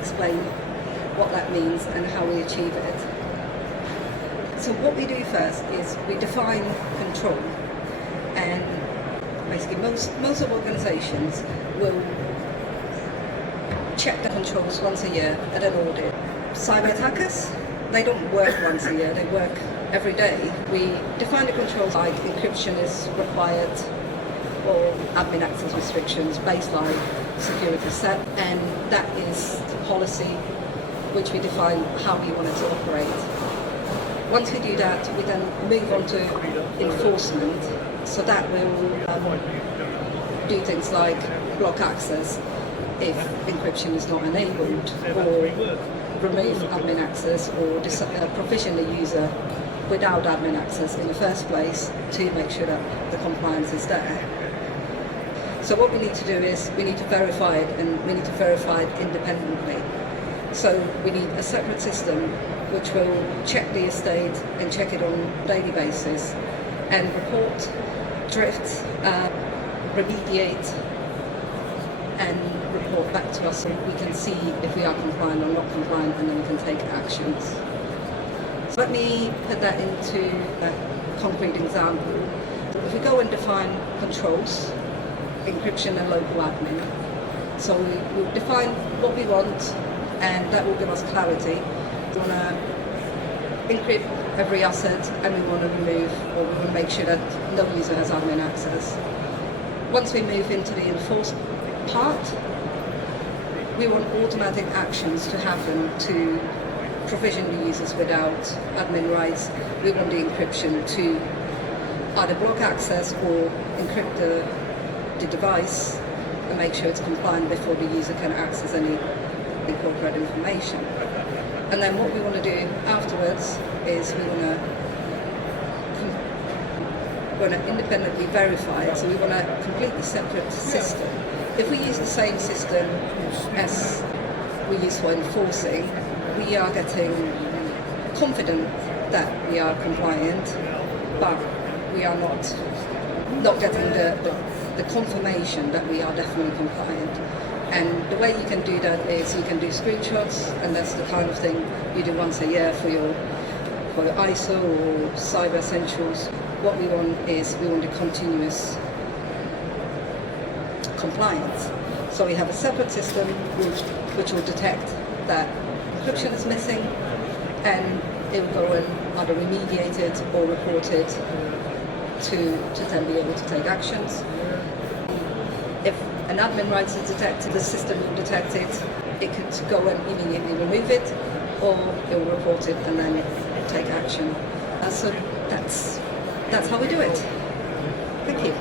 explain what that means and how we achieve it. So what we do first is we define control, and basically most of organizations will check the controls once a year at an audit. Cyber attackers, they don't work once a year, they work every day. We define the controls like encryption is required or admin access restrictions, baseline security set, and that is the policy which we define how we want it to operate. Once we do that, we then move on to enforcement. So that will do things like block access if encryption is not enabled, or remove admin access, or provision the user without admin access in the first place to make sure that the compliance is there. So what we need to do is we need to verify it, and we need to verify it independently. So we need a separate system which will check the estate and check it on a daily basis and report drift, remediate, and report back to us so we can see if we are compliant or not compliant, and then we can take actions. So let me put that into a concrete example. If we go and define controls, encryption and local admin, so we'll define what we want, and that will give us clarity. We want to encrypt every asset, and we want to remove, or we want to make sure that no user has admin access. Once we move into the enforcement part, we want automatic actions to happen to provision the users without admin rights. We want the encryption to either block access or encrypt the device and make sure it's compliant before the user can access any corporate information. And then what we want to do afterwards is we want to independently verify it. So we want a completely separate system. If we use the same system as we use for enforcing, we are getting confident that we are compliant, but we are not getting the confirmation that we are definitely compliant. And the way you can do that is you can do screenshots, and that's the kind of thing you do once a year for your ISO or Cyber Essentials. What we want is we want a continuous compliance. So we have a separate system which will detect that encryption is missing, and it will go and either remediate it or report it to then be able to take actions. If an admin rights is detected, the system will detect it. It could go and immediately remove it, or it will report it and then take action. So that's how we do it. Thank you.